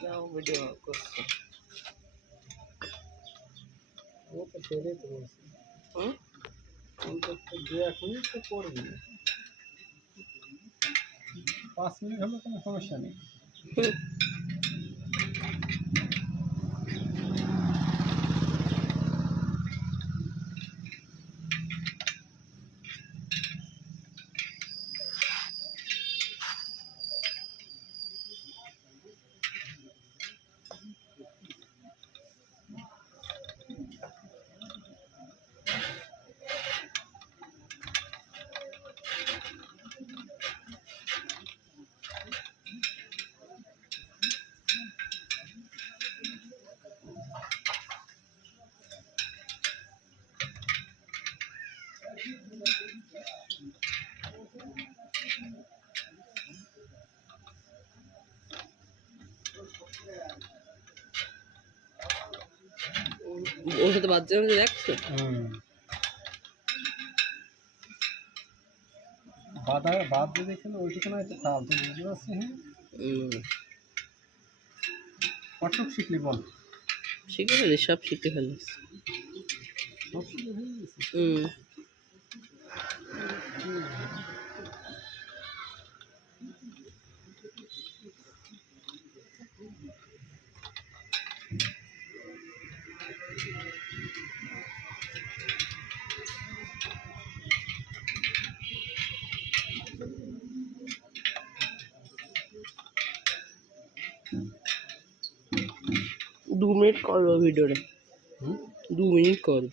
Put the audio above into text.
যাও ভিডিও করছি ও তো সেটাই তো বলছি হুম দু এক মিনিট তো করবি 5 মিনিট হলে কোনো সমস্যা নেই ওর সাথে বাচ্চা দেখছো বাদ দিয়ে দেখছিল ওইটুকু না তাল তো বুঝতে পারছি হ্যাঁ কতটুকু শিখলি বল শিখে ফেলিস সব শিখে ফেলিস সব শিখে হয়ে গেছে दो मिनट করবো ভিডিওটা 2 মিনিট করবো